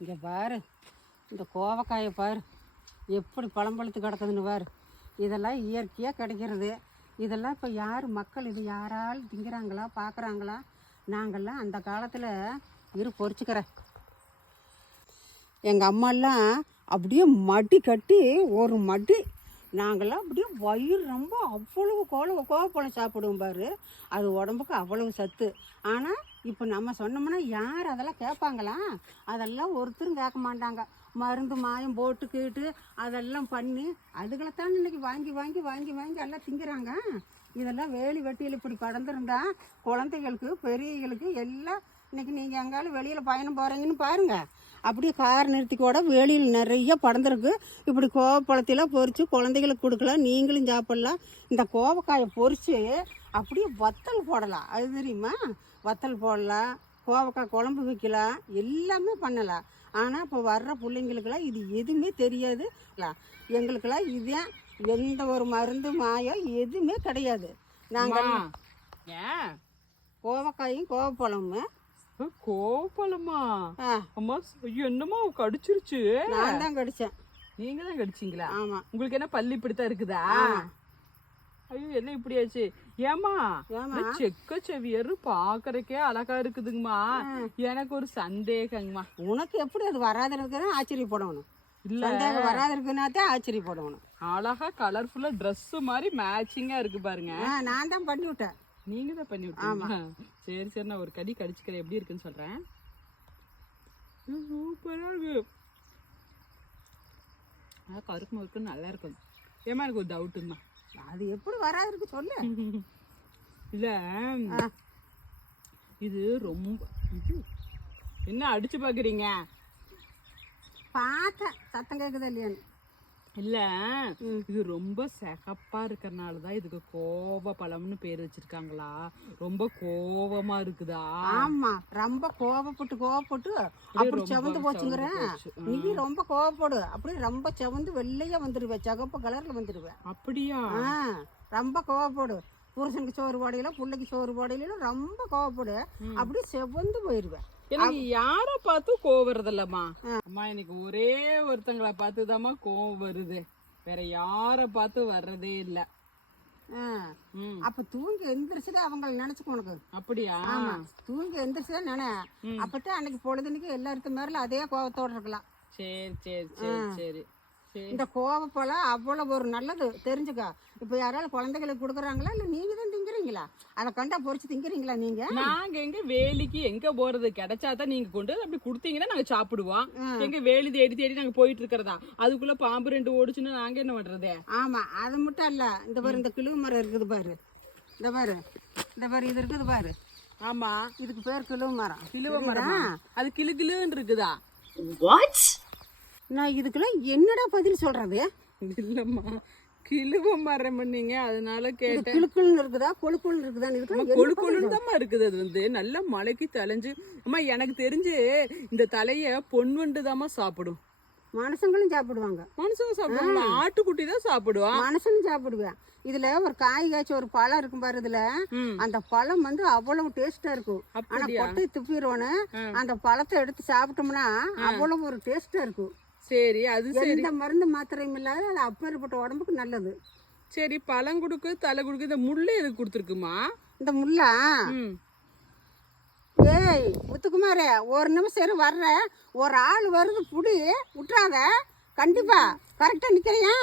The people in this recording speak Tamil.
இங்கே பாரு, இந்த கோவக்காயை பாரு எப்படி பழம்பழுத்து கிடக்குதுன்னு பாரு. இதெல்லாம் இயற்கையாக கிடைக்கிறது. இதெல்லாம் இப்போ யார் மக்கள் இது யாராலும் திங்கிறாங்களா பார்க்குறாங்களா? நாங்கள்லாம் அந்த காலத்தில் பொறிச்சுக்கிறேன். எங்கள் அம்மாலாம் அப்படியே மடி கட்டி ஒரு மடி நாங்கள்லாம் அப்படியே வயிறு ரொம்ப அவ்வளவு கோவப்பழம் சாப்பிடுவோம் பாரு. அது உடம்புக்கு அவ்வளவு சத்து. ஆனால் இப்போ நம்ம சொன்னோம்னா யார் அதெல்லாம் கேட்பாங்களா? அதெல்லாம் ஒருத்தரும் கேட்க மாட்டாங்க. மருந்து மாயம் போட்டுக்கிட்டு அதெல்லாம் பண்ணி அதுகளைத்தான் இன்றைக்கி வாங்கி வாங்கி வாங்கி வாங்கி எல்லாம் திங்கிறாங்க. இதெல்லாம் வேலி வெட்டியில் இப்படி கடந்திருந்தா குழந்தைகளுக்கு பெரியவங்களுக்கு எல்லாம் இன்றைக்கி நீங்கள் எங்காலும் வெளியில் பயணம் போகிறீங்கன்னு பாருங்கள். அப்படியே கார் நிறுத்தி கூட வேலியில் நிறைய படர்ந்துருக்கு. இப்படி கோவப்பழத்தையெல்லாம் பொறிச்சு குழந்தைகளுக்கு கொடுக்கலாம், நீங்களும் சாப்பிட்லாம். இந்த கோவக்காயை பொறிச்சு அப்படியே வத்தல் போடலாம். அது தெரியுமா? வத்தல் போடலாம், கோவக்காய் குழம்பு வைக்கலாம், எல்லாமே பண்ணலாம். ஆனால் இப்போ வர்ற பிள்ளைங்களுக்கெல்லாம் இது எதுவுமே தெரியாது. எங்களுக்கெல்லாம் இதே எந்த ஒரு மருந்து மாயம் எதுவுமே கிடையாது. நாங்கள் ஏன் கோவக்காயும் கோவப்பழமும் கோவப்பழமா? அம்மா என்னமா கடிச்சிருச்சு? நான் தான் கடிச்சேன். நீங்க தான் கடிச்சிங்களா? ஆமா. உங்களுக்கு என்ன பல்லு இப்படித்தான் இருக்குதா? ஐயோ என்ன இப்படியாச்சு? ஏமா செக்க செவியரு பாக்குறக்கே அழகா இருக்குதுங்கம்மா. எனக்கு ஒரு சந்தேகங்கம்மா. உனக்கு எப்படி அது வராத இருக்குன்னு ஆச்சரியப்படணும். இல்ல சந்தேகம் வராத இருக்குன்னாத்தான் ஆச்சரியப்படணும். அழகா கலர்ஃபுல்லா ட்ரெஸ் மாதிரி மேட்சிங்கா இருக்கு பாருங்க. நான் தான் பண்ணி விட்டேன். நீங்க தான் பண்ணி விட்டீங்க. சரி சரி, நான் ஒரு கடி கடிச்சுக்கிறேன், எப்படி இருக்குன்னு சொல்றேன். சூப்பரா இருக்கு. கருக்கு முறுக்கு நல்லா இருக்கும். ஏமா எனக்கு ஒரு டவுட்டுங்கம்மா, அது எப்படி வராது இருக்கு சொல்லு. இல்ல இது ரொம்ப என்ன அடிச்சு பாக்குறீங்க? பார்த்தேன் சத்தம் கேக்குதா இல்லையான்னு. இல்ல இது ரொம்ப சிகப்பா இருக்கறனாலதான் இதுக்கு கோவ பழம்னு பேர் வச்சிருக்காங்களா? ரொம்ப கோவமா இருக்குதா? ஆமா, ரொம்ப கோவப்பட்டு அப்படி செவந்து போச்சுங்கிறேன். நீ ரொம்ப கோவப்படு, அப்படியே ரொம்ப செவந்து வெள்ளையா வந்துருவேன், சிகப்பு கலர்ல வந்துருவேன். அப்படியா? ரொம்ப கோவப்படு. புருஷனுக்கு சோறு போடையில, பிள்ளைக்கு சோறு போடையில ரொம்ப கோவப்படு, அப்படியே செவந்து போயிருவேன். எனக்கு யார பார்த்து கோவம் வருதில்லம்மா. அம்மா எனக்கு ஒரே ஒருத்தங்களை பார்த்துதாம்மா கோவம் வருது, வேற யார பார்த்து வர்றதே இல்ல. அப்ப தூங்கி எந்திரிச்சுதான் அவங்களை நினைச்சுக்க உனக்கு. அப்படியா? ஆமா, தூங்கி எந்திரிச்சுதான் நினை. அப்பதான் அன்னைக்கு பொழுதுனிக்கு எல்லாருக்கும் மேல அதே கோவத்தோட இருக்கலாம். சரி சரி சரி சரி. இந்த கோவப்பழம் அவ்வளவு ஒரு நல்லது, தெரிஞ்சுக்க. இப்ப யாராலும் குழந்தைகளுக்கு கொடுக்குறாங்களா இல்ல நீங்க தான் திங்கிறீங்களா? அதை கண்டா பொறிச்சு திங்கிறீங்களா நீங்க? நாங்க எங்க வேலிக்கு எங்க போறது? கிடைச்சாதான் நீங்க கொண்டு அப்படி கொடுத்தீங்கன்னா நாங்க சாப்பிடுவோம். எங்க வேலி தேடி தேடி நாங்க போயிட்டு இருக்கிறதா? அதுக்குள்ள பாம்பு 2 ஓடிச்சுன்னா நாங்க என்ன பண்றது? ஆமா, அது மட்டும் இல்ல. இந்த பாரு, இந்த கிழுவு மரம் இருக்குது பாரு, இந்த பாரு, இந்த பாரு, இது இருக்குது பாரு. ஆமா, இதுக்கு பேர் கிழுவு மரம். கிழுவ மரம். அது கிளு கிளுன்னு இருக்குதா? நான் இதுக்கெல்லாம் என்னடா பதில் சொல்றது? இல்லம்மா, கிழுவ மரம் பண்ணீங்க அதனால கேட்டேன். கிளுக்குள்னு இருக்குதா கொழுக்குள்னு இருக்குதா? கொழுக்குள்னு தான் இருக்குது. அது வந்து நல்ல மலைக்கு தலைஞ்சு. அம்மா எனக்கு தெரிஞ்சு இந்த தலைய பொன்வண்டு தாம்மா சாப்பிடும். மனுஷங்களும் சாப்பிடுவாங்க. மனுஷங்க சாப்பிடுவாங்க, ஆட்டுக்குட்டி தான் சாப்பிடுவான். மனுஷனும் சாப்பிடுவேன். இதுல ஒரு காய் காய்ச்சி ஒரு பழம் இருக்கும் பாரு, இதுல அந்த பழம் வந்து அவ்வளவு டேஸ்டா இருக்கும். ஆனா கொட்டை துப்பிடுவோன்னு அந்த பழத்தை எடுத்து சாப்பிட்டோம்னா அவ்வளவு ஒரு டேஸ்டா இருக்கும். சரி, அது சரி. எந்த மருந்து மாத்திரையும் இல்லாத அது அப்பேற்பட்ட உடம்புக்கு நல்லது. சரி, பழம் கொடுக்கு தலை கொடுக்கு. இந்த முள்ளு எதுக்கு கொடுத்துருக்குமா? இந்த முள்ளா? ஏய் முத்துக்குமாரே, ஒரு நிமிஷம் வர்ற, ஒரு ஆள் வருது, புடி விட்டுறாத. கண்டிப்பா கரெக்டா நிக்கிறியா?